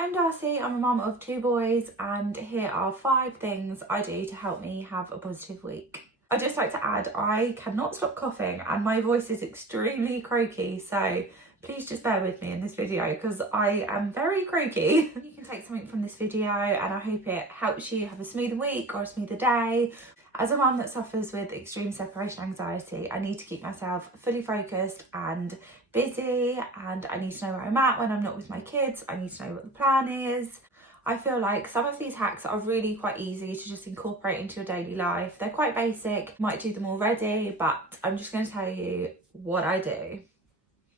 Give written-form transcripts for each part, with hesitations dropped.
I'm Darcy, I'm a mum of 2 boys, and here are 5 things I do to help me have a positive week. I'd just like to add, I cannot stop coughing and my voice is extremely croaky, so please just bear with me in this video because I am very croaky. You can take something from this video and I hope it helps you have a smoother week or a smoother day. As a mum that suffers with extreme separation anxiety, I need to keep myself fully focused and busy, and I need to know where I'm at when I'm not with my kids. I need to know what the plan is. I feel like some of these hacks are really quite easy to just incorporate into your daily life. They're quite basic, you might do them already, but I'm just going to tell you what I do.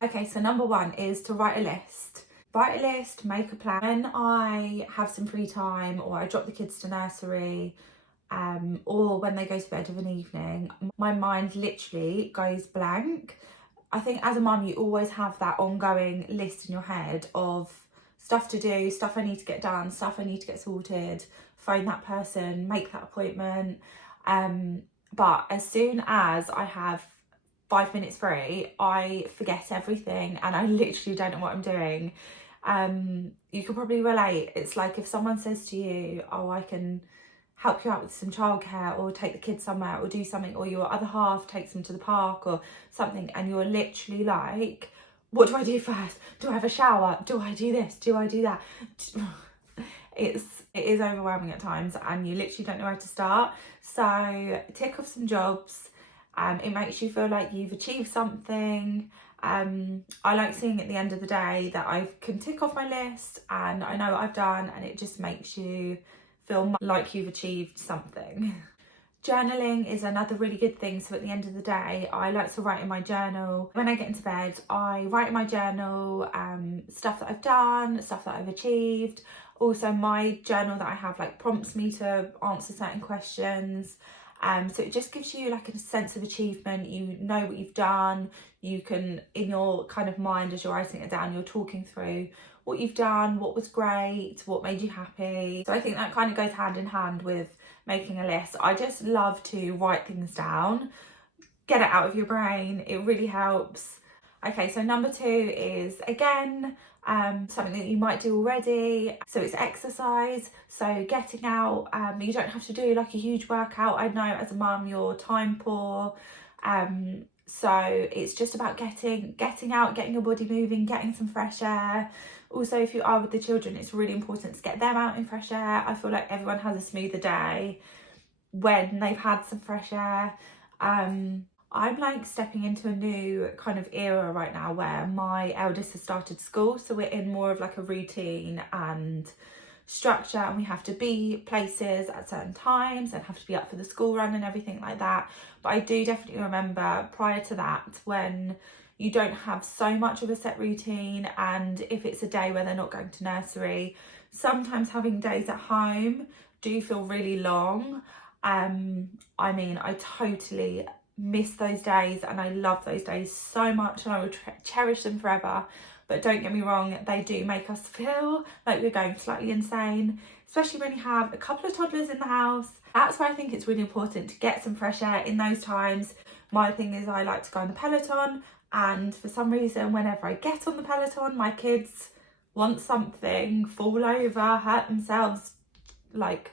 Okay, so number 1 is to write a list. Write a list, make a plan. When I have some free time or I drop the kids to nursery, or when they go to bed of an evening, my mind literally goes blank. I think as a mum, you always have that ongoing list in your head of stuff to do, stuff I need to get done, stuff I need to get sorted, phone that person, make that appointment. But as soon as I have 5 minutes free, I forget everything and I literally don't know what I'm doing. You can probably relate. It's like if someone says to you, oh, I can help you out with some childcare or take the kids somewhere or do something, or your other half takes them to the park or something, and you're literally like, what do I do first? Do I have a shower? Do I do this? Do I do that? It is overwhelming at times and you literally don't know where to start. So tick off some jobs. It makes you feel like you've achieved something. I like seeing at the end of the day that I can tick off my list and I know what I've done, and it just makes you feel like you've achieved something. Journaling is another really good thing. So at the end of the day, I like to write in my journal. When I get into bed, I write in my journal stuff that I've done, stuff that I've achieved. Also, my journal that I have like prompts me to answer certain questions. So it just gives you like a sense of achievement. You know what you've done. You can, in your kind of mind as you're writing it down, you're talking through what you've done, what was great, what made you happy. So I think that kind of goes hand in hand with making a list. I just love to write things down, get it out of your brain. It really helps. Okay, so number 2 is, again, something that you might do already. So it's exercise. So getting out, you don't have to do like a huge workout. I know as a mum you're time poor. So it's just about getting out, getting your body moving, getting some fresh air. Also, if you are with the children, it's really important to get them out in fresh air. I feel like everyone has a smoother day when they've had some fresh air. I'm like stepping into a new kind of era right now where my eldest has started school, so we're in more of like a routine and structure, and we have to be places at certain times and have to be up for the school run and everything like that. But I do definitely remember prior to that when you don't have so much of a set routine, and if it's a day where they're not going to nursery, sometimes having days at home do feel really long. I mean, I totally miss those days and I love those days so much and I will cherish them forever. But don't get me wrong, they do make us feel like we're going slightly insane, especially when you have a couple of toddlers in the house. That's why I think it's really important to get some fresh air in those times. My thing is I like to go on the Peloton, and for some reason whenever I get on the Peloton, my kids want something, fall over, hurt themselves, like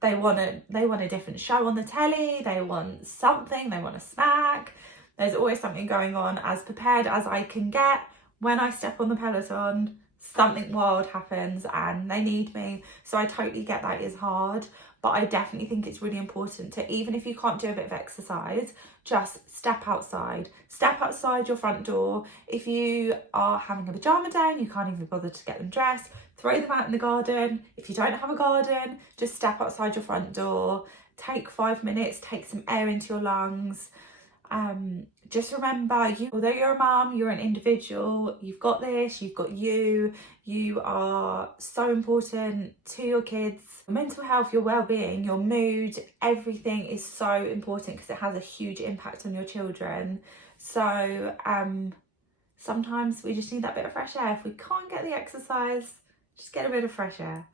they want a different show on the telly, they want something, they want a snack. There's always something going on. As prepared as I can get, when I step on the Peloton, something wild happens and they need me. So I totally get that is hard, but I definitely think it's really important to, even if you can't do a bit of exercise, just step outside your front door. If you are having a pajama day and you can't even bother to get them dressed, throw them out in the garden. If you don't have a garden, just step outside your front door, take 5 minutes, take some air into your lungs. Just remember, although you're a mum, you're an individual, you've got this, you've got you are so important to your kids. Your mental health, your well-being, your mood, everything is so important because it has a huge impact on your children. So sometimes we just need that bit of fresh air. If we can't get the exercise, just get a bit of fresh air.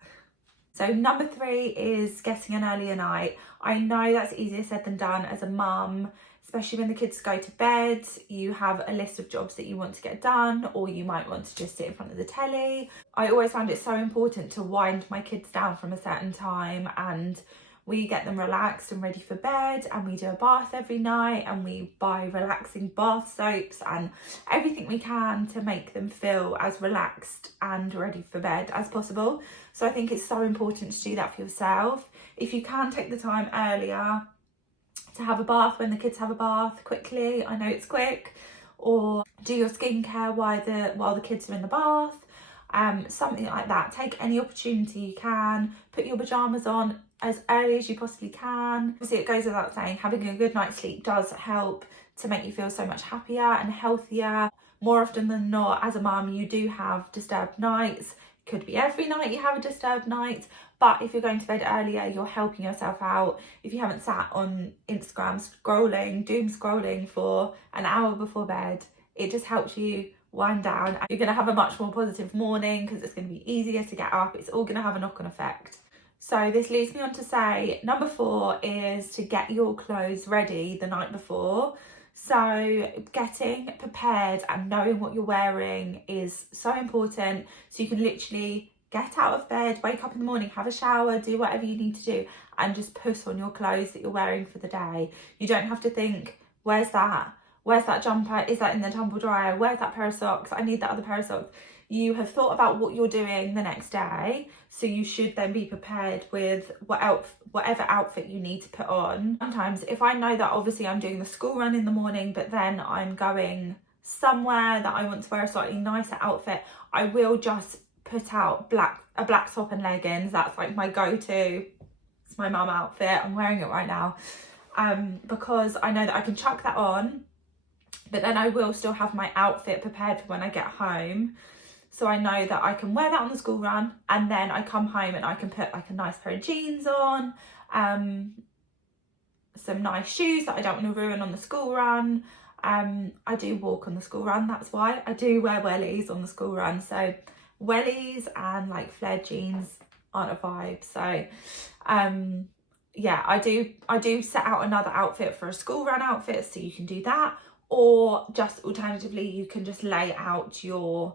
So number 3 is getting an earlier night. I know that's easier said than done as a mum. especially when the kids go to bed, you have a list of jobs that you want to get done, or you might want to just sit in front of the telly. I always found it so important to wind my kids down from a certain time, and we get them relaxed and ready for bed, and we do a bath every night, and we buy relaxing bath soaps and everything we can to make them feel as relaxed and ready for bed as possible. So I think it's so important to do that for yourself. If you can take the time earlier to have a bath when the kids have a bath quickly, I know it's quick, or do your skincare while the kids are in the bath, something like that. Take any opportunity you can, put your pajamas on as early as you possibly can. Obviously, it goes without saying, having a good night's sleep does help to make you feel so much happier and healthier. More often than not, as a mum, you do have disturbed nights. It could be every night you have a disturbed night, but if you're going to bed earlier, you're helping yourself out. If you haven't sat on Instagram doom scrolling for an hour before bed, it just helps you wind down. You're going to have a much more positive morning because it's going to be easier to get up. It's all going to have a knock-on effect. So this leads me on to say, number 4 is to get your clothes ready the night before. So getting prepared and knowing what you're wearing is so important. So you can literally get out of bed, wake up in the morning, have a shower, do whatever you need to do, and just put on your clothes that you're wearing for the day. You don't have to think, where's that jumper? Is that in the tumble dryer? Where's that pair of socks? I need that other pair of socks. You have thought about what you're doing the next day, so you should then be prepared with whatever outfit you need to put on. Sometimes if I know that obviously I'm doing the school run in the morning, but then I'm going somewhere that I want to wear a slightly nicer outfit, I will just put out a black top and leggings. That's like my go-to. It's my mum outfit. I'm wearing it right now, because I know that I can chuck that on, but then I will still have my outfit prepared for when I get home. So I know that I can wear that on the school run, and then I come home and I can put like a nice pair of jeans on, some nice shoes that I don't want to ruin on the school run. I do walk on the school run, that's why. I do wear wellies on the school run. So wellies and like flared jeans aren't a vibe. So yeah, I do set out another outfit for a school run outfit, so you can do that. Or just alternatively, you can just lay out your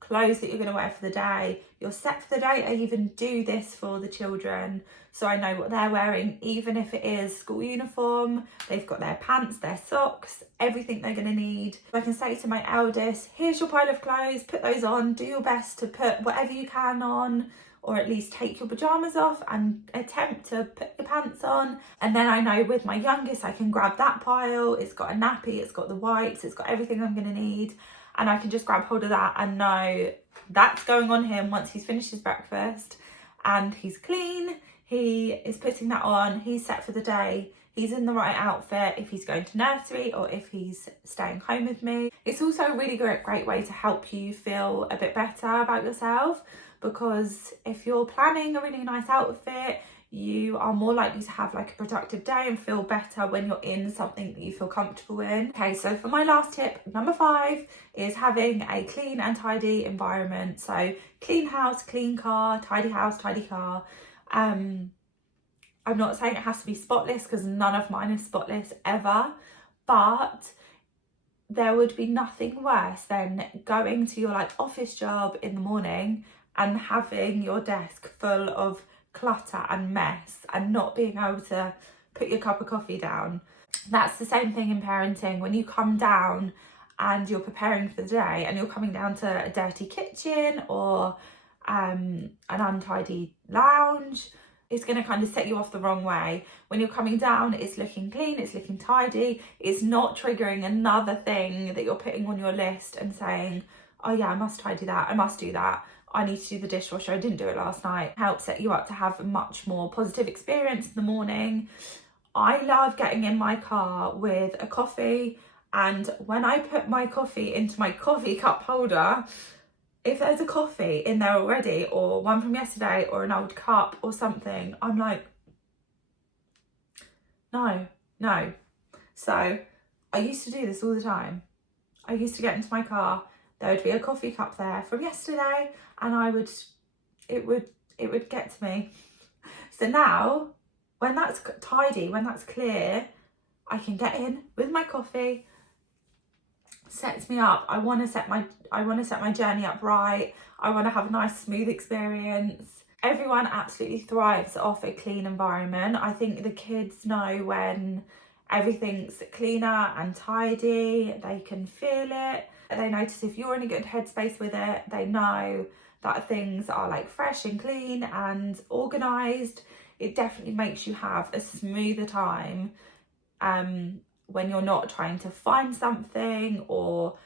clothes that you're going to wear for the day. You're set for the day. I even do this for the children, so I know what they're wearing, even if it is school uniform. They've got their pants, their socks, everything they're going to need. I can say to my eldest, here's your pile of clothes, put those on, do your best to put whatever you can on, or at least take your pajamas off and attempt to put your pants on. And then I know with my youngest, I can grab that pile. It's got a nappy, it's got the wipes, it's got everything I'm going to need. And I can just grab hold of that and know that's going on him once he's finished his breakfast and he's clean. He is putting that on, he's set for the day, he's in the right outfit if he's going to nursery or if he's staying home with me. It's also a really great way to help you feel a bit better about yourself, because if you're planning a really nice outfit, you are more likely to have like a productive day and feel better when you're in something that you feel comfortable in. Okay, so for my last tip, number 5, is having a clean and tidy environment. So clean house, clean car, tidy house, tidy car. I'm not saying it has to be spotless, because none of mine is spotless ever, but there would be nothing worse than going to your like office job in the morning and having your desk full of clutter and mess and not being able to put your cup of coffee down. That's the same thing in parenting. When you come down and you're preparing for the day and you're coming down to a dirty kitchen or an untidy lounge, it's going to kind of set you off the wrong way. When you're coming down, it's looking clean, it's looking tidy, it's not triggering another thing that you're putting on your list and saying, oh yeah, I must tidy that, I must do that, I need to do the dishwasher, I didn't do it last night. Helps set you up to have a much more positive experience in the morning. I love getting in my car with a coffee, and when I put my coffee into my coffee cup holder, if there's a coffee in there already, or one from yesterday, or an old cup or something, I'm like, no. So I used to do this all the time. I used to get into my car, there would be a coffee cup there from yesterday, and it would get to me. So now, when that's tidy, when that's clear, I can get in with my coffee, sets me up. I want to set my journey up right. I want to have a nice smooth experience. Everyone absolutely thrives off a clean environment. I think the kids know when everything's cleaner and tidy. They can feel it. They notice if you're in a good headspace with it. They know that things are like fresh and clean and organised. It definitely makes you have a smoother time when you're not trying to find something or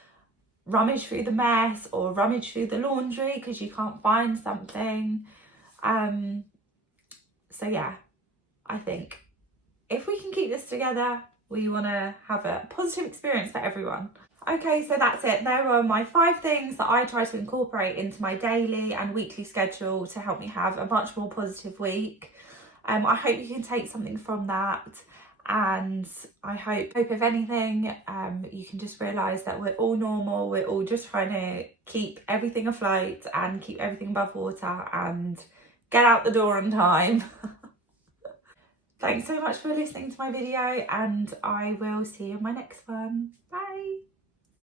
rummage through the mess or rummage through the laundry because you can't find something. So yeah, I think if we can keep this together, we want to have a positive experience for everyone. Okay, so that's it. There are my 5 things that I try to incorporate into my daily and weekly schedule to help me have a much more positive week. I hope you can take something from that, and I hope if anything, you can just realise that we're all normal. We're all just trying to keep everything afloat and keep everything above water and get out the door on time. Thanks so much for listening to my video, and I will see you in my next one. Bye.